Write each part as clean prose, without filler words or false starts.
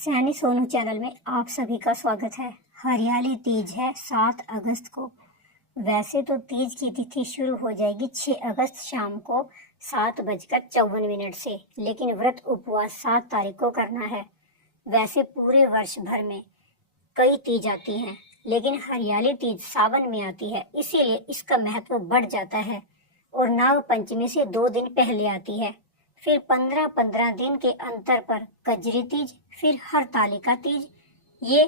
Saini Sonu channel में आप सभी का स्वागत है। हरियाली तीज है 7 अगस्त को। वैसे तो तीज की तिथि शुरू हो जाएगी 6 अगस्त शाम को 7:54 से, लेकिन व्रत उपवास 7 तारीख को करना है। वैसे पूरे वर्ष भर में कई तीज आती हैं, लेकिन हरियाली तीज सावन में आती है, इसीलिए इसका महत्व बढ़ जाता है और नाग पंचमी से 2 दिन पहले आती है। फिर 15-15 दिन के अंतर पर कजरी तीज, फिर हरतालिका तीज। ये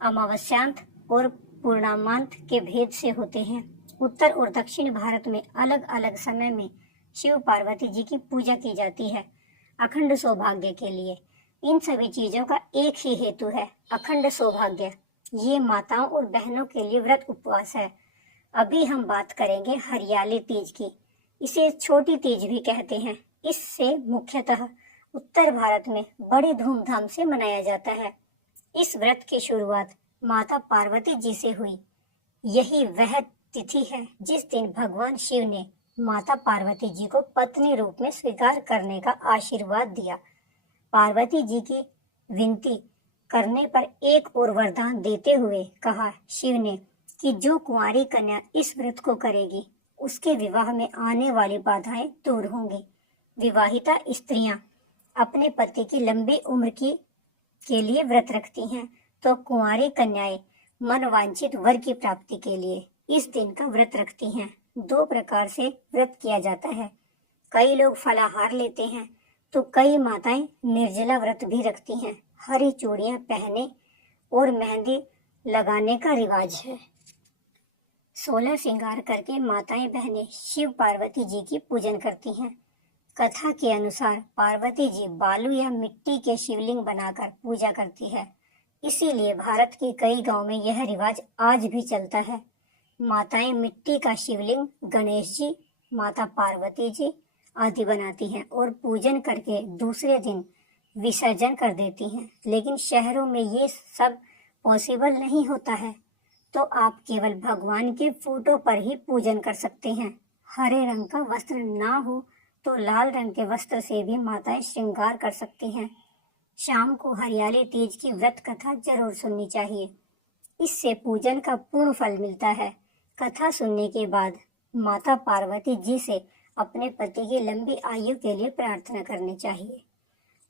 अमावस्यांत और पूर्णमांत के भेद से होते हैं। उत्तर और दक्षिण भारत में अलग अलग समय में शिव पार्वती जी की पूजा की जाती है अखंड सौभाग्य के लिए। इन सभी चीजों का एक ही हेतु है, अखंड सौभाग्य। ये माताओं और बहनों के लिए व्रत उपवास है। अभी हम बात करेंगे हरियाली तीज की। इसे छोटी तीज भी कहते हैं। इससे मुख्यतः उत्तर भारत में बड़े धूमधाम से मनाया जाता है। इस व्रत की शुरुआत माता पार्वती जी से हुई। यही वह तिथि है जिस दिन भगवान शिव ने माता पार्वती जी को पत्नी रूप में स्वीकार करने का आशीर्वाद दिया। पार्वती जी की विनती करने पर एक और वरदान देते हुए कहा शिव ने कि जो कुंवारी कन्या इस व्रत को करेगी उसके विवाह में आने वाली बाधाएं दूर होंगी। विवाहिता स्त्रियां अपने पति की लंबी उम्र के लिए व्रत रखती हैं, तो कुंवारी कन्याएं मनवांछित वर की प्राप्ति के लिए इस दिन का व्रत रखती हैं। 2 प्रकार से व्रत किया जाता है। कई लोग फलाहार लेते हैं, तो कई माताएं निर्जला व्रत भी रखती हैं। हरी चूड़ियां पहने और मेहंदी लगाने का रिवाज है। 16 श्रृंगार करके माताएं बहनें शिव पार्वती जी की पूजन करती हैं। कथा के अनुसार पार्वती जी बालू या मिट्टी के शिवलिंग बनाकर पूजा करती है, इसीलिए भारत के कई गांव में यह रिवाज आज भी चलता है। माताएं मिट्टी का शिवलिंग गणेश जी, माता पार्वती जी आदि बनाती हैं और पूजन करके दूसरे दिन विसर्जन कर देती हैं। लेकिन शहरों में ये सब पॉसिबल नहीं होता है, तो आप केवल भगवान के फोटो पर ही पूजन कर सकते हैं। हरे रंग का वस्त्र ना हो तो लाल रंग के वस्त्र से भी माताएं श्रृंगार कर सकती हैं। शाम को हरियाली तीज की व्रत कथा जरूर सुननी चाहिए। इससे पूजन का पूर्ण फल मिलता है। कथा सुनने के बाद माता पार्वती जी से अपने पति की लंबी आयु के लिए प्रार्थना करनी चाहिए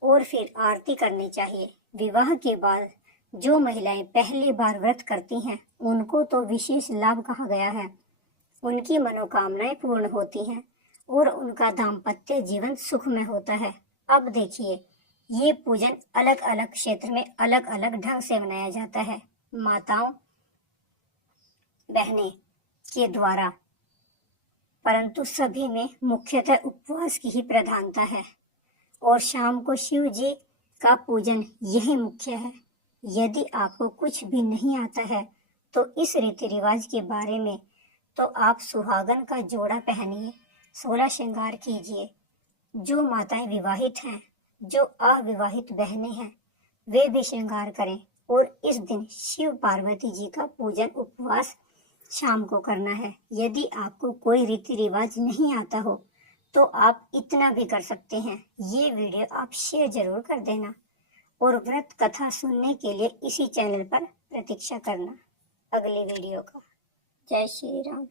और फिर आरती करनी चाहिए। विवाह के बाद जो महिलाएं पहली बार व्रत करती हैं, उनको तो विशेष लाभ कहा गया है। उनकी मनोकामनाएं पूर्ण होती हैं और उनका दाम्पत्य जीवन सुखमय होता है। अब देखिए, ये पूजन अलग अलग क्षेत्र में अलग अलग ढंग से मनाया जाता है माताओं बहनें के द्वारा, परंतु सभी में मुख्यतः उपवास की ही प्रधानता है और शाम को शिव जी का पूजन यही मुख्य है। यदि आपको कुछ भी नहीं आता है तो इस रीति रिवाज के बारे में तो आप सुहागन का जोड़ा पहनिए, 16 श्रृंगार कीजिए। जो माताएं विवाहित हैं, जो अविवाहित बहनें हैं, वे भी श्रृंगार करें और इस दिन शिव पार्वती जी का पूजन उपवास शाम को करना है। यदि आपको कोई रीति रिवाज नहीं आता हो तो आप इतना भी कर सकते हैं। ये वीडियो आप शेयर जरूर कर देना और व्रत कथा सुनने के लिए इसी चैनल पर प्रतीक्षा करना अगले वीडियो का। जय श्री राम।